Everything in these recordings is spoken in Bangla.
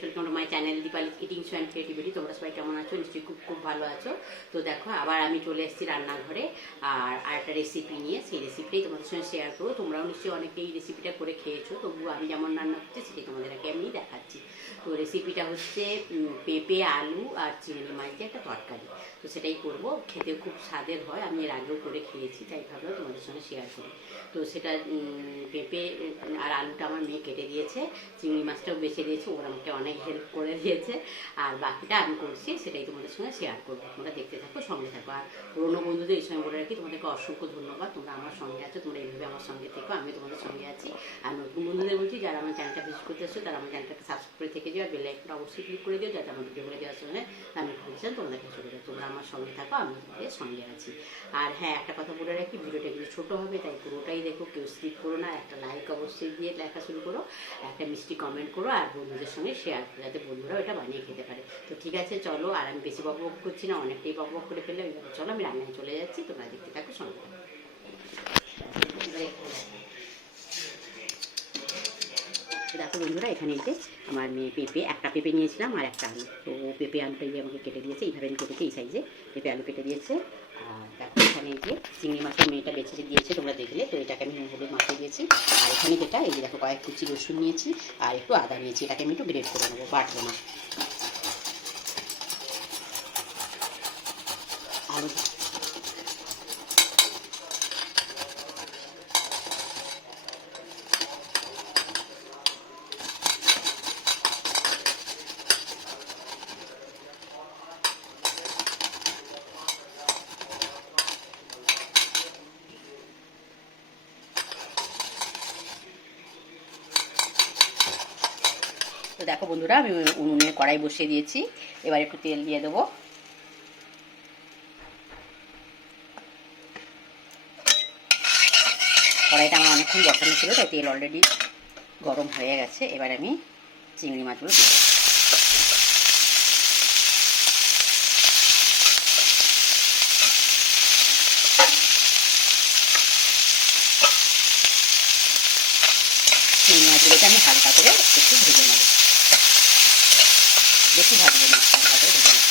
Welcome to my channel Dipali eating show and creativity. তোমরা সবাই কেমন আছো? নিশ্চয়ই খুব খুব ভালো আছো। তো দেখো আবার আমি চলে এসেছি রান্নাঘরে আর একটা রেসিপি নিয়ে। সেই রেসিপিটাই তোমাদের সঙ্গে শেয়ার করবো। তোমরাও নিশ্চয়ই অনেকেই এই রেসিপিটা করে খেয়েছো, তবুও আমি যেমন রান্না করছি সেটাই তোমাদেরকে আমি দেখাচ্ছি। তো রেসিপিটা হচ্ছে পেঁপে, আলু আর চিংড়ি মাছ দিয়ে একটা তরকারি। তো সেটাই করব, খেতে খুব স্বাদের হয়। আমি এর আগেও করে খেয়েছি, তাই ভাবলাম তোমাদের সঙ্গে শেয়ার করি। তো সেটা পেঁপে আর আলুটা আমার মেয়ে কেটে দিয়েছে, চিংড়ি মাছটাও বেছে দিয়েছে, ওরা আমাকে অনেক হেল্প করে দিয়েছে। আর বাকিটা আমি করছি, সেটাই তোমাদের সঙ্গে শেয়ার করবো। তোমরা দেখতে থাকো, সঙ্গে থাকো। আর পুরোনো বন্ধুদের এই সময় বলে রাখি, তোমাদেরকে অসংখ্য ধন্যবাদ। তোমরা আমার সঙ্গে আছো, তোমরা এইভাবে আমার সঙ্গে থেকো, আমি তোমাদের সঙ্গে আছি। আর নতুন বন্ধুদের বলছি, যারা আমার চ্যানেলটা ভিজিট করতে আসছো তারা আমার চ্যানেলটাকে সাবস্ক্রাইব করে থেকে যাও, বেল আইকনটা অবশ্যই ক্লিক করে দিও, যাতে আমার ভিডিও করে দেওয়ার সঙ্গে আমি ভুলছেন তোমাদের কাছে চলে যাও। তোমরা আমার সঙ্গে থাকো, আমি তোমাদের সঙ্গে আছি। আর হ্যাঁ, একটা কথা বলে রাখি, ভিডিওটা একটু ছোটো হবে, তাই পুরোটাই দেখো, কেউ স্কিপ করো না। একটা লাইক অবশ্যই দিয়ে দেখা শুরু করো, একটা মিষ্টি কমেন্ট করো, আর বন্ধুদের সঙ্গে শেয়ার করো, যাতে বন্ধুরাও এটা বানিয়ে খেতে পারে। তো ঠিক আছে, চলো। আর আমি বেশি বকবক করছি না, অনেকটাই বকবক করে ফেললে। ওইভাবে চলো, আমি রান্নায় চলে যাচ্ছি, তোমরা দেখতে থাকো, সঙ্গে থাকো। দেখো বন্ধুরা, এখানে এসে আমার মেয়ে পেঁপে, একটা পেঁপে নিয়েছিলাম আর একটা আলু। তো পেঁপে আলুটা দিয়ে আমাকে কেটে দিয়েছে, এইভাবে আমি কেটেছি, এই সাইজে পেঁপে আলু কেটে দিয়েছে। আর দেখো এখানে যে চিংড়ি মাছের মেয়েটা বেছে দিয়েছে, তোমরা দেখলে। তো এটাকে আমি নুন হলুদ মাখিয়ে দিয়েছি। আর এখানে যেটা, এই যে দেখো, কয়েক কুচি রসুন নিয়েছি আর একটু আদা নিয়েছি। এটাকে আমি একটু গ্রেড করে নেবো, বাটবো না। আলু তো দেখো বন্ধুরা, আমি উনুনে কড়াই বসিয়ে দিয়েছি। এবার একটু তেল দিয়ে দেবো। কড়াইটা আমার অনেকক্ষণ বসানো ছিল, তাই তেল অলরেডি গরম হয়ে গেছে। এবার আমি চিংড়ি মাছগুলো দেবো। চিংড়ি মাছগুলোকে আমি হালকা করে একটু ভেজে নেব, বেশি ভাজবো না, হালকা করে ভেজে নেব।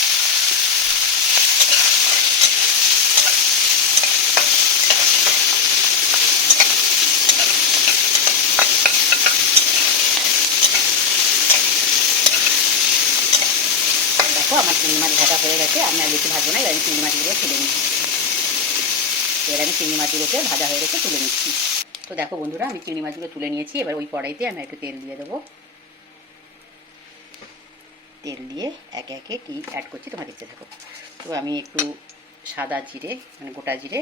দেখো আমার চিংড়ি মাছ ভাজা হয়ে গেছে, আমি আর বেশি ভাজবো না। এবার আমি চিংড়ি মাছগুলো তুলে নিচ্ছি। এবার আমি চিংড়ি মাছগুলোকে ভাজা হয়ে গেছে, তুলে নিচ্ছি। তো দেখো বন্ধুরা, আমি চিংড়ি মাছগুলো তুলে নিয়েছি। এবার ওই কড়াইতে আমি একটু তেল দিয়ে দেবো। তেল দিয়ে একে একে কী অ্যাড করছি তোমরা দেখতে থাকো। তো আমি একটু সাদা জিরে, মানে গোটা জিরে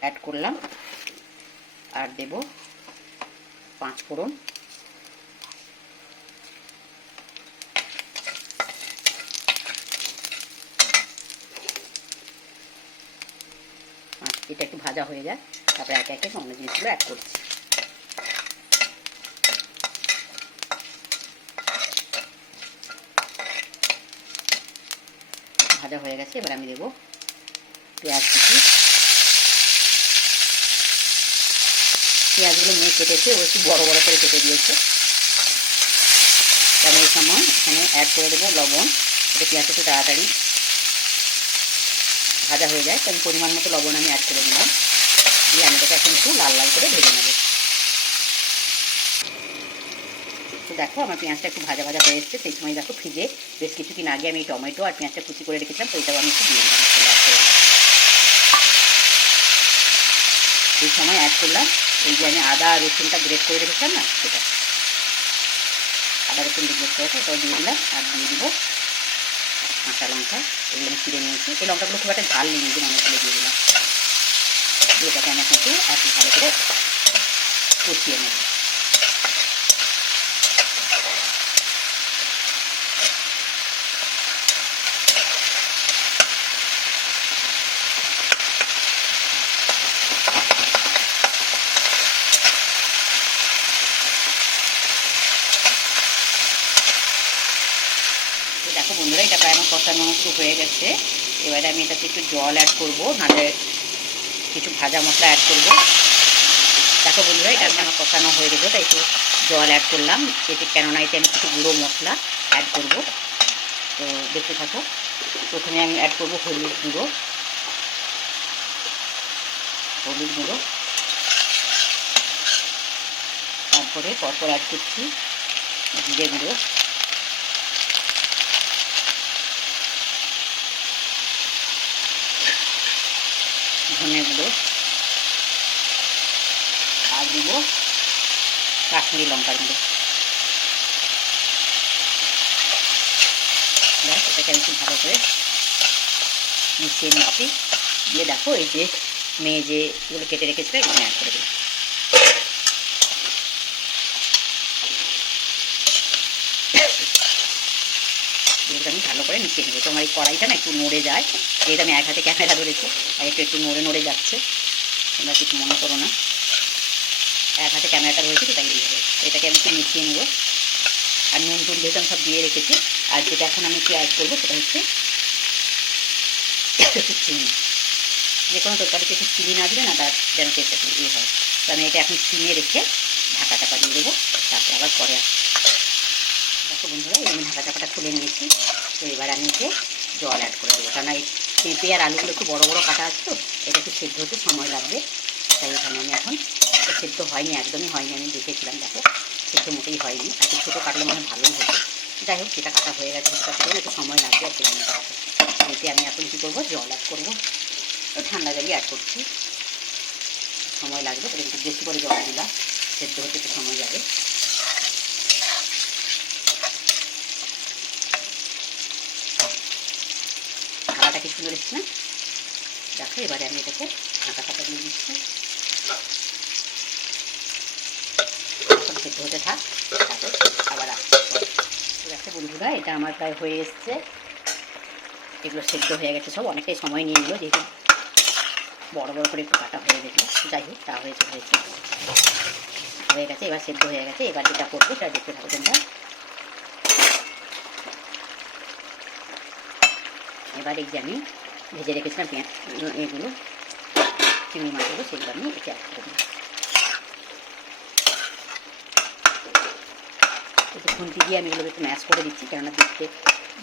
অ্যাড করলাম। আর দেব 5 ফোড়ন, এটা একটু ভাজা হয়ে যায়, তারপরে একে একে অন্য জিনিসগুলো অ্যাড করছি। ভাজা হয়ে গেছে, এবার আমি দেবো পেঁয়াজ কুচি। পেঁয়াজগুলো মেয়ে কেটেছে, ও একটু বড়ো বড়ো করে কেটে দিয়েছে। আমি এই সময় এখানে অ্যাড করে দেবো লবণ, এটা পেঁয়াজটা একটু তাড়াতাড়ি ভাজা হয়ে যায়। তাই পরিমাণ মতো লবণ আমি অ্যাড করে দিলাম, দিয়ে আমি এটাকে এখন একটু লাল লাল করে ভেজে নেব। তো দেখো আমার পেঁয়াজটা একটু ভাজা ভাজা হয়ে এসছে। সেই সময় দেখো, ফ্রিজে বেশ কিছুদিন আগে আমি টমেটো আর পেঁয়াজটা কুচি করে রেখেছিলাম, তো এটাও আমি একটু দিয়ে দিলাম। এই সময় অ্যাড করলাম এই যে আমি আদা আর রসুনটা গ্রেট করে রেখেছিলাম না, সেটা আদা রসুন গ্রেট করে ওটাও দিয়ে দিলাম। আর দিয়ে দিব কাঁচা লঙ্কা, এগুলো আমি চিড়ে নিয়েছি। এই লঙ্কাগুলো খুব একটা ঝাল নিয়ে দিন, অনেকগুলো দিয়ে দিলাম। এটাকে আমি একটু একটু ভালো করে কষিয়ে নেব। দেখো বন্ধুরা, এটা প্রায় আমার কষানো একটু হয়ে গেছে। এবারে আমি এটাতে একটু জল অ্যাড করবো, নাহলে কিছু ভাজা মশলা অ্যাড করবো। দেখো বন্ধুরা, এটা আমার কষানো হয়ে গেছে, তাই একটু জল অ্যাড করলাম, এতে কেননা এতে আমি কিছু গুঁড়ো মশলা অ্যাড করব। তো দেখতে থাকো। প্রথমে আমি অ্যাড করব হলুদ গুঁড়ো, তারপরে পরপর অ্যাড করছি জিরে গুঁড়ো, ধনে গুঁড়ো, আর দিব কাশ্মীরি লঙ্কার গুঁড়ো। ব্যাস, এটাকে আমি খুব ভালো করে মিশিয়ে নিচ্ছি। দিয়ে দেখো এই যে মেয়ে যেগুলো কেটে রেখেছিল এগুলো অ্যাড করে দিই। এগুলো আমি ভালো করে মিশিয়ে নেবো। তোমার এই কড়াইটা না একটু নড়ে যায়, যেহেতু আমি এক হাতে ক্যামেরা ধরেছি আর একটু নড়ে যাচ্ছে, তোমরা কিছু মনে করো না। এক হাতে ক্যামেরাটা ধরেছি তো তাই এইভাবে এটাকে আমি একটু মিশিয়ে নেবো। আর নুন টুন যেহেতু আমি সব দিয়ে রেখেছি। আর যেটা এখন আমি একটু অ্যাড করবো সেটা হচ্ছে চিনি। যে কোনো তরকারিতে একটু চিনি না দিলে না তার যেন টেস্টটা ইয়ে হয়। তো আমি এটা এখন চিনিয়ে রেখে ঢাকা চাপা দিয়ে দেবো, তারপরে আবার পরে দেখো বন্ধুরা আমি ঢাকা চাপাটা খুলে নিয়েছি। তো এবার আমি এতে জল অ্যাড করে দেবো, কারণ এই পেঁপে আর আলুগুলো একটু বড়ো বড়ো কাটা আছে তো এটা একটু সেদ্ধ হতে সময় লাগবে। তাই এখানে আমি এখন সেদ্ধ হয়নি, একদমই হয়নি, আমি দেখেছিলাম দেখো সেদ্ধ মোটেই হয়নি। আর একটু ছোটো কাটলে মানে ভালোই হতো। যাই হোক যেটা কাটা হয়ে গেছে সেটা কাটলে একটু সময় লাগবে আর সেটা কাটতে। এতে আমি এখন কী করবো, জল অ্যাড করবো। তো ঠান্ডা জলই অ্যাড করছি, সময় লাগবে। তাহলে একটু বেশি করে জল দিলাম, সেদ্ধ হতে একটু সময় যাবে। থালাটা কি সুন্দর এসছে না দেখো। এবারে আমি এটাকে ঢাকা চাপা দিয়ে দিচ্ছি, এখন সেদ্ধ হতে থাক, তারপর আবার আসতে। দেখো বন্ধুরা এটা আমার প্রায় হয়ে এসছে, এগুলো সেদ্ধ হয়ে গেছে সব, অনেকটাই সময় নিয়ে নিল যেহেতু বড় বড় করে একটু কাটা হয়ে গেছিলো। যাই হোক তা হয়ে গেছে, এবার সেদ্ধ হয়ে গেছে। এবার যেটা করবো সেটা দেখতে থাকো তোমরা। এবার এই যে আমি ভেজে রেখেছিলাম পেঁয়াজ এগুলো চিংড়ি মাছগুলো, সেগুলো আমি এতে অ্যাড করে দিই। একটু খুন্তি দিয়ে আমি এগুলো একটু ম্যাশ করে দিচ্ছি, কেননা দেখতে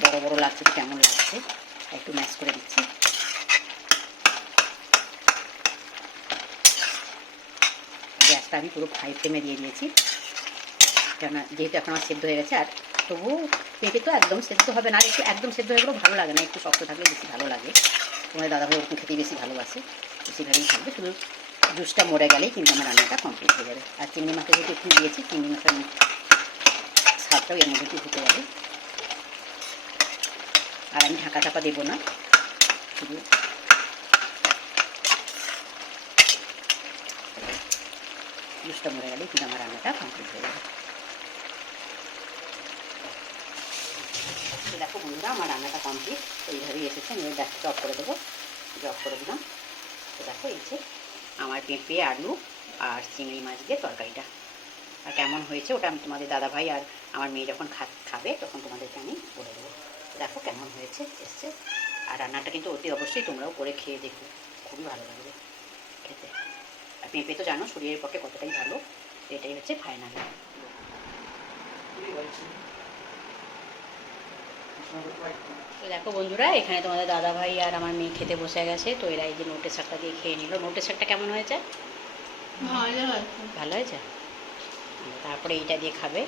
বড় বড় লাগছে তো কেমন লাগছে, একটু ম্যাশ করে দিচ্ছি। গ্যাসটা আমি পুরো হাই ফ্লেমে দিয়ে দিয়েছি, কেননা যেহেতু এখন আমার সেদ্ধ হয়ে গেছে। আর তবু পেঁপে তো একদম সেদ্ধ হবে না, আর একটু একদম সেদ্ধ হয়ে গেলেও ভালো লাগে না, একটু শক্ত থাকলে বেশি ভালো লাগে। তোমাদের দাদাভাই ওরকম খেতেই বেশি ভালোবাসে, তো সেভাবেই থাকবে। শুধু জুসটা মরে গেলেই কিন্তু আমার রান্নাটা কমপ্লিট হয়ে যাবে। আর চিংড়ি মাছটা যেহেতু একটু দিয়েছি, চিংড়ি মাছের স্বাদটাও এর মধ্যে একটু ঢুকে যাবে। আর আমি ঢাকা চাপা দেবো না, শুধু জুসটা মরে গেলেই কিন্তু আমার রান্নাটা কমপ্লিট হয়ে যাবে। দেখো বন্ধুরা আমার রান্নাটা কমপ্লিট, এইভাবেই এসেছে। আমি গ্যাসটা অফ করে দেবো, অফ করে দিলাম। তো দেখো এই যে আমার পেঁপে আলু আর চিংড়ি মাছ দিয়ে তরকারিটা। আর কেমন হয়েছে ওটা আমি তোমাদের দাদাভাই আর আমার মেয়ে যখন খাবে তখন তোমাদেরকে আমি বলে দেবো। দেখো কেমন হয়েছে এসছে। আর রান্নাটা কিন্তু অতি অবশ্যই তোমরাও করে খেয়ে দেখো, খুবই ভালো লাগবে খেতে। আর পেঁপে তো জানো শরীরের পক্ষে কতটাই ভালো, এটাই হচ্ছে ফাইনাল। তো দেখো বন্ধুরা এখানে তোমাদের দাদাভাই আর আমার মেয়ে খেতে বসে গেছে। তো এরা এই যে নোটের শাকটা দিয়ে খেয়ে নিল। নোটের শাকটা কেমন হয়েছে? ভালো হয়েছে। তারপরে এইটা দিয়ে খাবে।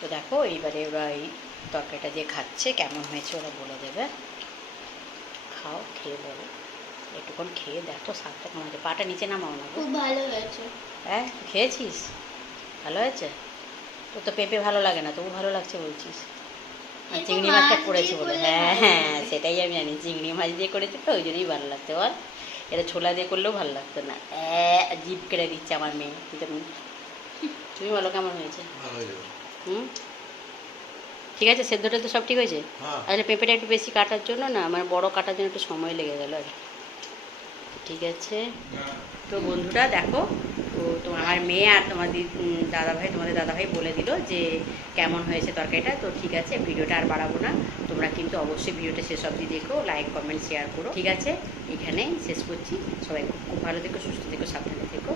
তো দেখো এইবারে ওরা এই তরকারিটা দিয়ে খাচ্ছে, কেমন হয়েছে ওরা বলে দেবে। খাও, খেয়ে বলো, একটুক্ষণ খেয়ে দেখো শাকটা কেমন হয়েছে। পাটা নিচে নামাও না। খুব ভালো হয়েছে। হ্যাঁ খেয়েছিস? ভালো হয়েছে। তোর তো পেঁপে ভালো লাগে না, তবু ভালো লাগছে বলছিস। আর চিংড়ি মাছটা করেছে বলে, হ্যাঁ হ্যাঁ সেটাই আমি জানি, চিংড়ি মাছ দিয়ে করেছে তো ওই জন্যই ভালো লাগছে। বল এটা ছোলা দিয়ে করলেও ভালো লাগতো না। জিভ কেটে দিচ্ছে আমার মেয়ে। তুমি বলো কেমন হয়েছে? হুম ঠিক আছে। সেদ্ধটা তো সব ঠিক হয়েছে। আসলে পেঁপেটা একটু বেশি কাটার জন্য না, মানে বড় কাটার জন্য একটু সময় লেগে গেল আর ঠিক আছে। তো বন্ধুরা দেখো, তো আমার মেয়ে আর তোমাদের দাদাভাই বলে দিল যে কেমন হয়েছে তরকারিটা। তো ঠিক আছে, ভিডিওটা আর বাড়াবো না, তোমরা কিন্তু অবশ্যই ভিডিওটা শেষ অবধি দেখো, লাইক কমেন্ট শেয়ার করো। ঠিক আছে, এখানে শেষ করছি। সবাই খুব ভালো থেকো, সুস্থ থেকো, সাবধানে থেকো।